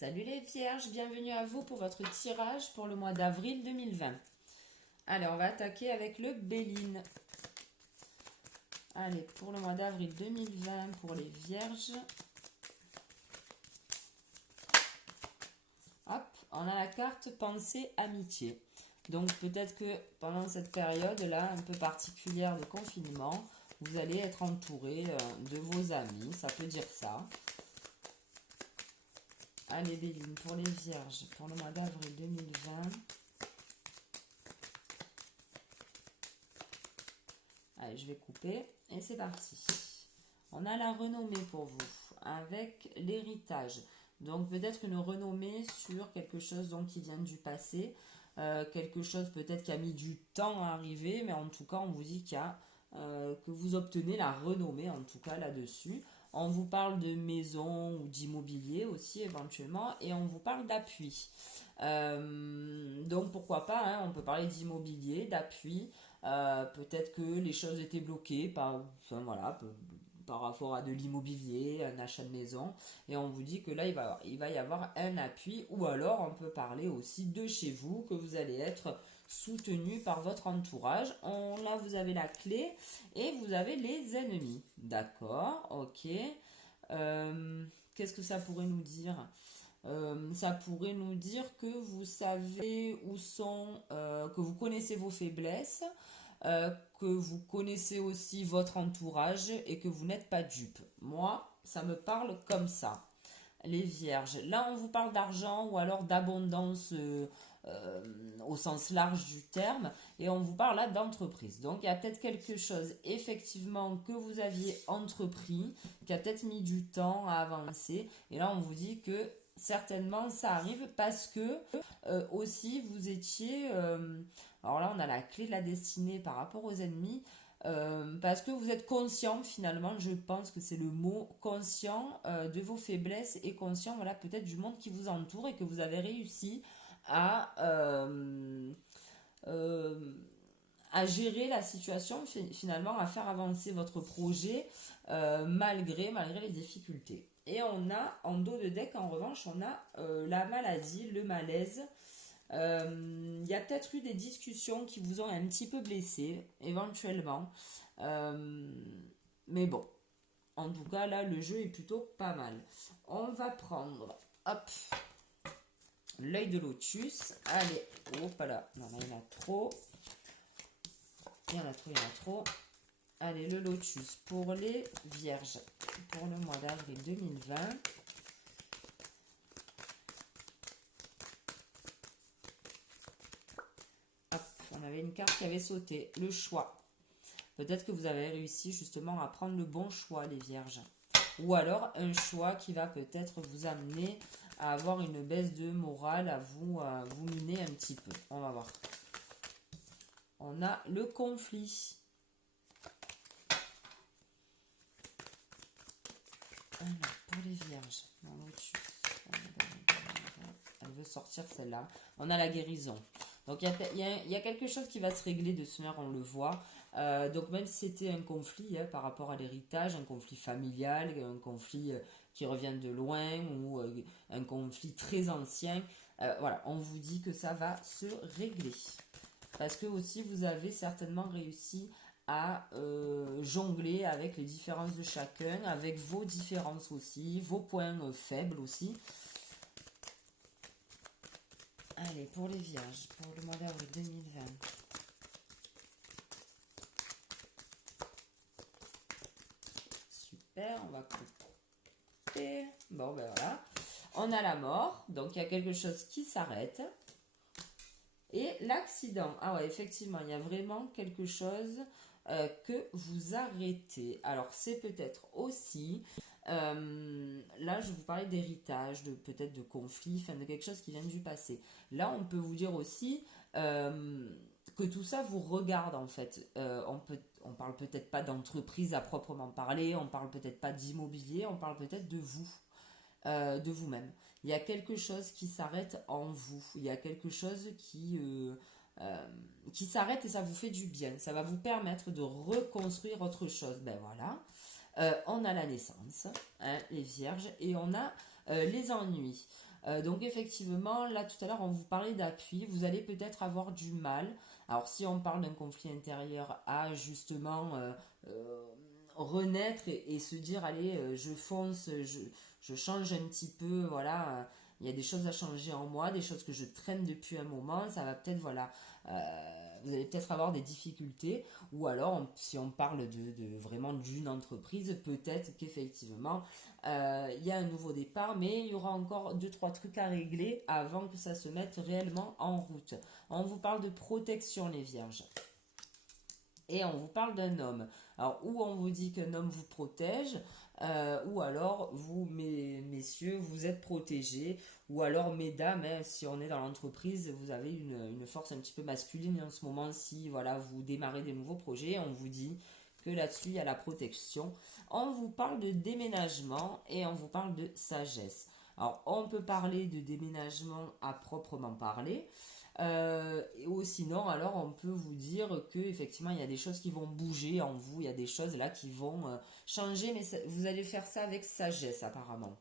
Salut les vierges, bienvenue à vous pour votre tirage pour le mois d'avril 2020. Allez, on va attaquer avec le Béline. Allez, pour le mois d'avril 2020, pour les vierges. Hop, on a la carte pensée amitié. Donc peut-être que pendant cette période-là, un peu particulière de confinement, vous allez être entouré de vos amis, ça peut dire ça. Allez Béline, pour les vierges, pour le mois d'avril 2020. Allez, je vais couper et c'est parti. On a la renommée pour vous avec l'héritage. Donc peut-être une renommée sur quelque chose donc, qui vient du passé. Quelque chose peut-être qui a mis du temps à arriver, mais en tout cas on vous dit qu'il y a, que vous obtenez la renommée en tout cas là-dessus. On vous parle de maison ou d'immobilier aussi éventuellement et on vous parle d'appui. Donc pourquoi pas, hein, on peut parler d'immobilier, d'appui. Peut-être que les choses étaient bloquées par rapport à de l'immobilier, un achat de maison. Et on vous dit que là, il va y avoir un appui. Ou alors, on peut parler aussi de chez vous, que vous allez être soutenu par votre entourage. Là, vous avez la clé et vous avez les ennemis. D'accord, ok. Qu'est-ce que ça pourrait nous dire? Ça pourrait nous dire que vous savez où sont, que vous connaissez vos faiblesses, que vous connaissez aussi votre entourage et que vous n'êtes pas dupe. Moi, ça me parle comme ça. Les vierges, là on vous parle d'argent ou alors d'abondance au sens large du terme et on vous parle là d'entreprise. Donc il y a peut-être quelque chose effectivement que vous aviez entrepris, qui a peut-être mis du temps à avancer et là on vous dit que certainement ça arrive parce que aussi vous étiez alors là on a la clé de la destinée par rapport aux ennemis. Parce que vous êtes conscient finalement, je pense que c'est le mot, conscient de vos faiblesses et conscient voilà, peut-être du monde qui vous entoure et que vous avez réussi à, euh, à gérer la situation, finalement à faire avancer votre projet malgré les difficultés. Et on a en dos de deck en revanche, on a la maladie, le malaise. Il y a peut-être eu des discussions qui vous ont un petit peu blessé, éventuellement. Euh, mais bon, en tout cas, là, le jeu est plutôt pas mal. On va prendre, hop, l'œil de lotus. Allez, hop là, non, là, il y en a trop. Il y en a trop, il y en a trop. Allez, le lotus pour les vierges, pour le mois d'avril 2020. On avait une carte qui avait sauté, le choix. Peut-être que vous avez réussi justement à prendre le bon choix, les vierges. Ou alors un choix qui va peut-être vous amener à avoir une baisse de morale, à vous miner un petit peu. On va voir. On a le conflit. Alors, pour les vierges, elle veut sortir celle-là. On a la guérison. Donc il y a quelque chose qui va se régler de ce manière, on le voit. Donc même si c'était un conflit par rapport à l'héritage, un conflit familial, un conflit qui revient de loin ou un conflit très ancien, voilà, on vous dit que ça va se régler. Parce que aussi vous avez certainement réussi à jongler avec les différences de chacun, avec vos différences aussi, vos points faibles aussi. Allez, pour les vierges, pour le mois d'avril 2020. Super, on va couper. Bon, ben voilà. On a la mort, donc il y a quelque chose qui s'arrête. Et l'accident. Ah ouais, effectivement, il y a vraiment quelque chose que vous arrêtez. Alors, c'est peut-être aussi... là, je vous parlais d'héritage, de peut-être de conflit, enfin de quelque chose qui vient du passé. Là, on peut vous dire aussi que tout ça vous regarde en fait. On parle peut-être pas d'entreprise à proprement parler, on parle peut-être pas d'immobilier, on parle peut-être de vous-même. Il y a quelque chose qui s'arrête en vous. Il y a quelque chose qui s'arrête et ça vous fait du bien. Ça va vous permettre de reconstruire autre chose. Ben voilà. On a la naissance, hein, les vierges, et on a les ennuis. Donc effectivement, là tout à l'heure, on vous parlait d'appui. Vous allez peut-être avoir du mal. Alors si on parle d'un conflit intérieur à justement euh, renaître et se dire, allez, je fonce, je change un petit peu, voilà. Il y a des choses à changer en moi, des choses que je traîne depuis un moment. Ça va peut-être, voilà. Vous allez peut-être avoir des difficultés. Ou alors, si on parle vraiment d'une entreprise, peut-être qu'effectivement, il y a un nouveau départ, mais il y aura encore deux trois trucs à régler avant que ça se mette réellement en route. On vous parle de protection, les vierges. Et on vous parle d'un homme. Alors, ou on vous dit qu'un homme vous protège, ou alors vous, messieurs, vous êtes protégés, ou alors mesdames, hein, si on est dans l'entreprise, vous avez une force un petit peu masculine en ce moment, si voilà, vous démarrez des nouveaux projets, on vous dit que là-dessus, il y a la protection. On vous parle de déménagement et on vous parle de sagesse. Alors, on peut parler de déménagement à proprement parler. Ou sinon, alors on peut vous dire que effectivement il y a des choses qui vont bouger en vous, il y a des choses là qui vont changer, mais vous allez faire ça avec sagesse apparemment.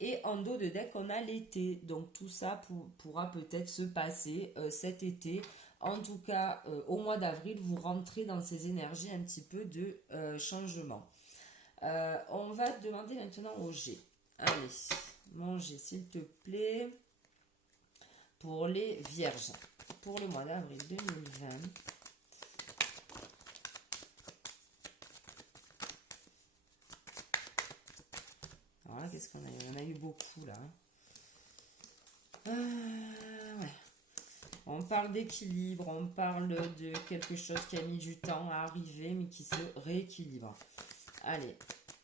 Et en dos de deck, on a l'été, donc tout ça pourra peut-être se passer cet été. En tout cas, au mois d'avril, vous rentrez dans ces énergies un petit peu de changement. On va demander maintenant au G. Allez, mon G, s'il te plaît, pour les vierges. Pour le mois d'avril 2020. Alors là, qu'est-ce qu'on a eu? On a eu beaucoup là. Ouais. On parle d'équilibre, on parle de quelque chose qui a mis du temps à arriver, mais qui se rééquilibre. Allez,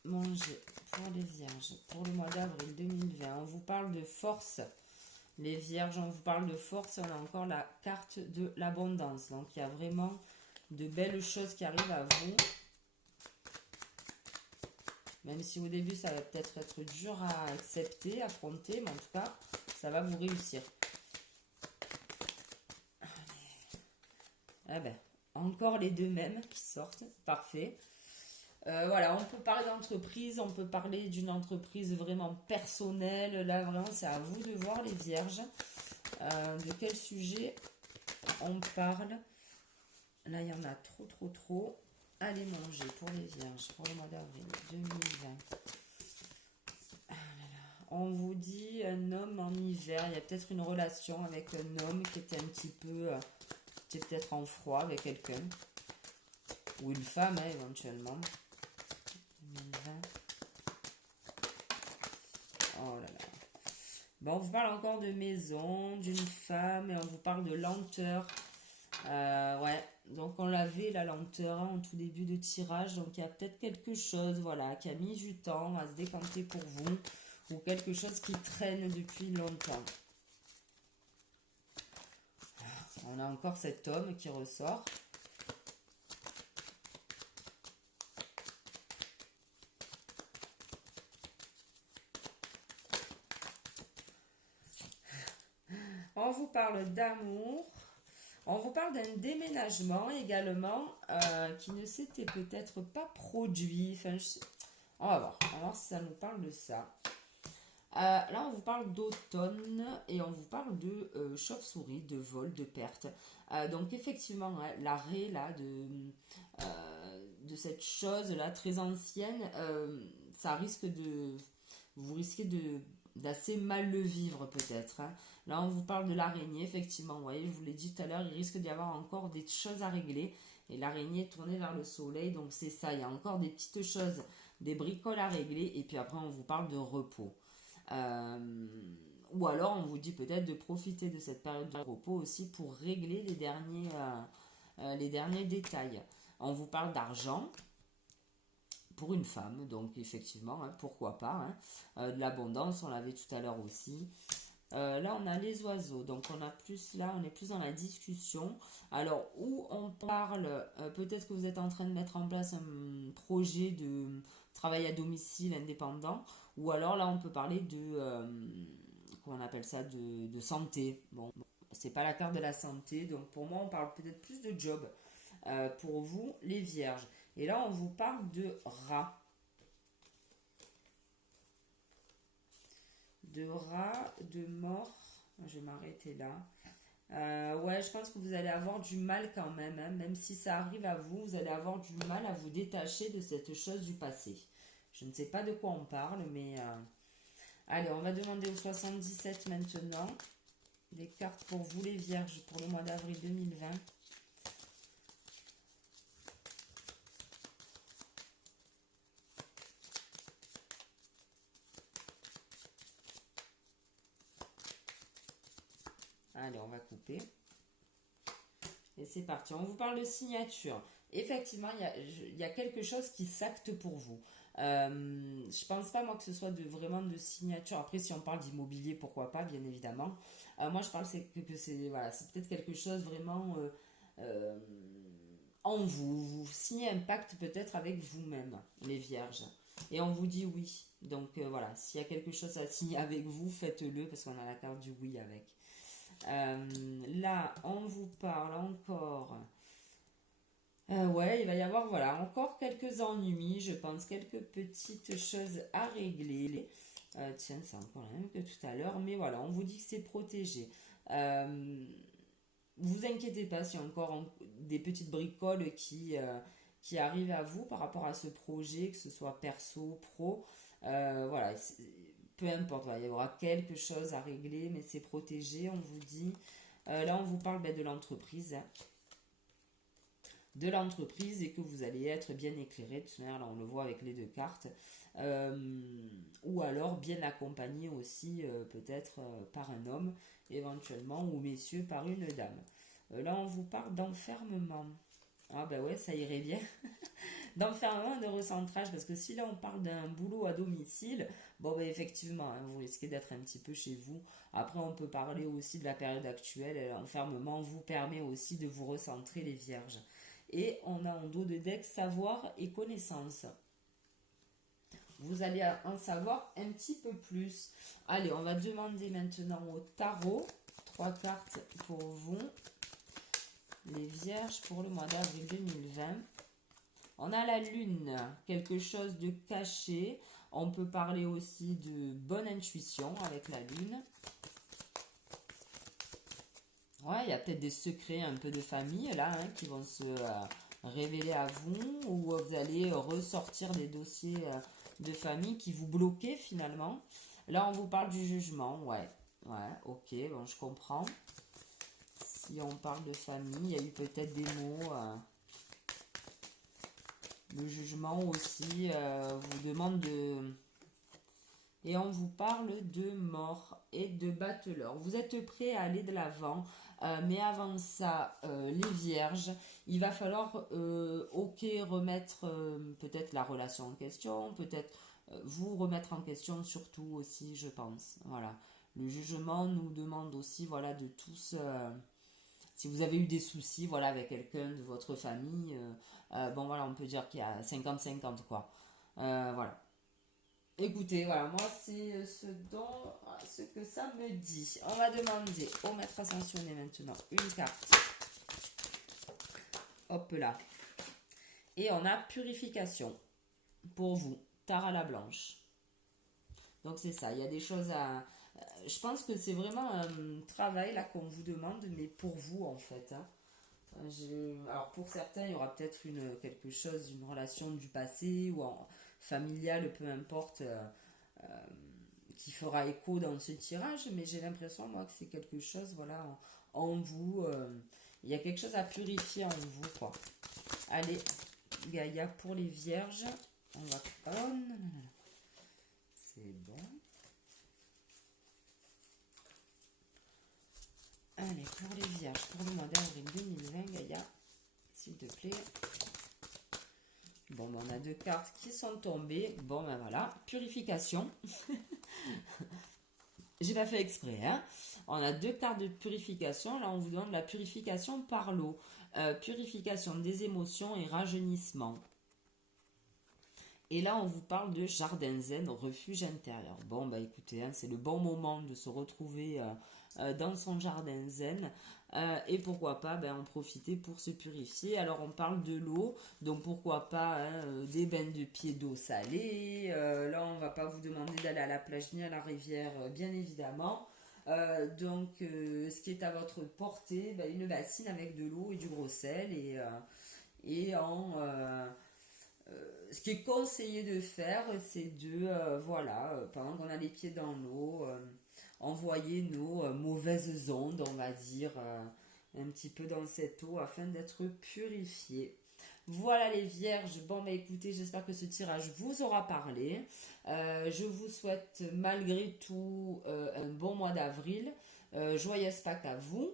manger pour les vierges. Pour le mois d'avril 2020, on vous parle de force. Les vierges, on vous parle de force et on a encore la carte de l'abondance. Donc il y a vraiment de belles choses qui arrivent à vous. Même si au début ça va peut-être être dur à accepter, à affronter, mais en tout cas, ça va vous réussir. Ah ben, encore les deux mêmes qui sortent. Parfait. Voilà, on peut parler d'entreprise, on peut parler d'une entreprise vraiment personnelle. Là, vraiment, c'est à vous de voir, les vierges. De quel sujet on parle? Là, il y en a trop, trop, trop. Allez manger pour les vierges, pour le mois d'avril 2020. Ah là là. On vous dit un homme en hiver. Il y a peut-être une relation avec un homme qui était un petit peu... qui était peut-être en froid avec quelqu'un. Ou une femme, hein, éventuellement. 2020. Oh là là. Bon, on vous parle encore de maison, d'une femme, et on vous parle de lenteur. Ouais, donc on l'avait la lenteur en tout début de tirage, donc il y a peut-être quelque chose, voilà, qui a mis du temps à se décanter pour vous, ou quelque chose qui traîne depuis longtemps. On a encore cet homme qui ressort. On vous parle d'amour. On vous parle d'un déménagement également qui ne s'était peut-être pas produit. Enfin, on va voir si ça nous parle de ça. Là, on vous parle d'automne et on vous parle de chauve-souris, de vol, de perte. Donc, effectivement, hein, l'arrêt là de cette chose là très ancienne, ça risque de. Vous risquez d'assez mal le vivre peut-être, hein. Là, on vous parle de l'araignée, effectivement. Vous voyez, je vous l'ai dit tout à l'heure, il risque d'y avoir encore des choses à régler. Et l'araignée est tournée vers le soleil, donc c'est ça. Il y a encore des petites choses, des bricoles à régler. Et puis après, on vous parle de repos. Ou alors, on vous dit peut-être de profiter de cette période de repos aussi pour régler les derniers détails. On vous parle d'argent pour une femme, donc effectivement, hein, pourquoi pas, hein. De l'abondance, on l'avait tout à l'heure aussi. Là, on a les oiseaux, donc on est plus dans la discussion. Alors, où on parle, peut-être que vous êtes en train de mettre en place un projet de travail à domicile indépendant, ou alors là, on peut parler comment on appelle ça, de santé. Bon, c'est pas la carte de la santé, donc pour moi, on parle peut-être plus de job pour vous, les vierges. Et là, on vous parle de rats. de rat, de mort. Je vais m'arrêter là. Ouais, je pense que vous allez avoir du mal quand même, hein. Même si ça arrive à vous, vous allez avoir du mal à vous détacher de cette chose du passé. Je ne sais pas de quoi on parle, mais allez, on va demander au 77 maintenant. Des cartes pour vous les vierges pour le mois d'avril 2020. Allez, on va couper. Et c'est parti. On vous parle de signature. Effectivement, il y a quelque chose qui s'acte pour vous. Je pense pas, moi, que ce soit vraiment de signature. Après, si on parle d'immobilier, pourquoi pas, bien évidemment. Moi, je parle que c'est voilà, c'est peut-être quelque chose vraiment euh, en vous. Vous signez un pacte peut-être avec vous-même, les vierges. Et on vous dit oui. Donc voilà, s'il y a quelque chose à signer avec vous, faites-le parce qu'on a la carte du oui avec. Là, on vous parle encore. Ouais, il va y avoir, voilà, encore quelques ennuis, je pense, quelques petites choses à régler. Tiens, c'est encore la même que tout à l'heure, mais voilà, on vous dit que c'est protégé. Euh, Vous inquiétez pas s'il y a encore des petites bricoles qui arrivent à vous par rapport à ce projet, que ce soit perso, pro. Voilà, peu importe, voilà, il y aura quelque chose à régler, mais c'est protégé, on vous dit. Là, on vous parle de l'entreprise, hein. De l'entreprise et que vous allez être bien éclairé. De toute manière, là, on le voit avec les deux cartes. Ou alors bien accompagné aussi, peut-être par un homme, éventuellement, ou messieurs, par une dame. Là, on vous parle d'enfermement. Ah ben ouais, ça irait bien. D'enfermement, de recentrage, parce que si là on parle d'un boulot à domicile, bon ben effectivement, hein, vous risquez d'être un petit peu chez vous. Après, on peut parler aussi de la période actuelle. L'enfermement vous permet aussi de vous recentrer, les vierges. Et on a en dos de deck savoir et connaissance. Vous allez en savoir un petit peu plus. Allez, on va demander maintenant au tarot. 3 cartes pour vous, les vierges, pour le mois d'avril 2020. On a la lune, quelque chose de caché. On peut parler aussi de bonne intuition avec la lune. Ouais, il y a peut-être des secrets un peu de famille là, hein, qui vont se révéler à vous, ou vous allez ressortir des dossiers de famille qui vous bloquaient finalement. Là, on vous parle du jugement, ouais. Ouais, ok, bon, je comprends. Si on parle de famille, il y a eu peut-être des mots. Le jugement aussi vous demande de... Et on vous parle de mort et de battleur. Vous êtes prêts à aller de l'avant, mais avant ça, les vierges, il va falloir, ok, remettre peut-être la relation en question, peut-être vous remettre en question surtout aussi, je pense. Voilà. Le jugement nous demande aussi, voilà, de tous... si vous avez eu des soucis, voilà, avec quelqu'un de votre famille, bon, voilà, on peut dire qu'il y a 50-50, quoi. Voilà. Écoutez, voilà, moi c'est ce que ça me dit. On va demander au maître ascensionné maintenant une carte. Hop là. Et on a purification pour vous, Tara la Blanche. Donc c'est ça, il y a des choses à... Je pense que c'est vraiment un travail là qu'on vous demande, mais pour vous en fait, hein. Alors pour certains, il y aura peut-être quelque chose, une relation du passé ou familiale, peu importe, qui fera écho dans ce tirage, mais j'ai l'impression, moi, que c'est quelque chose, voilà, en vous. Il y a quelque chose à purifier en vous, quoi. Allez, Gaïa, pour les vierges, on va... Oh non, non, non. C'est bon. Allez, pour les vierges, pour le mois d'avril 2020, Gaïa, s'il te plaît. Bon, ben, on a 2 cartes qui sont tombées. Bon, ben voilà, purification. J'ai pas fait exprès, hein. On a 2 cartes de purification. Là, on vous demande la purification par l'eau. Purification des émotions et rajeunissement. Et là, on vous parle de jardin zen, refuge intérieur. Bon, bah écoutez, hein, c'est le bon moment de se retrouver dans son jardin zen. Et pourquoi pas ben, en profiter pour se purifier. Alors, on parle de l'eau, donc pourquoi pas hein, des bains de pieds d'eau salée. Là, on va pas vous demander d'aller à la plage ni à la rivière, bien évidemment. Ce qui est à votre portée, ben, une bassine avec de l'eau et du gros sel et ce qui est conseillé de faire, c'est pendant qu'on a les pieds dans l'eau, envoyer nos mauvaises ondes, on va dire, un petit peu dans cette eau afin d'être purifiés. Voilà les vierges, bon bah écoutez, j'espère que ce tirage vous aura parlé. Je vous souhaite malgré tout un bon mois d'avril. Joyeuse Pâques à vous.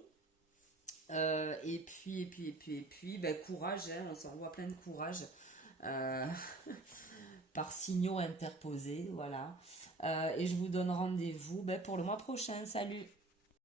Ben, courage, hein, on s'envoie plein de courage euh, par signaux interposés, voilà. Et je vous donne rendez-vous ben, pour le mois prochain. Salut!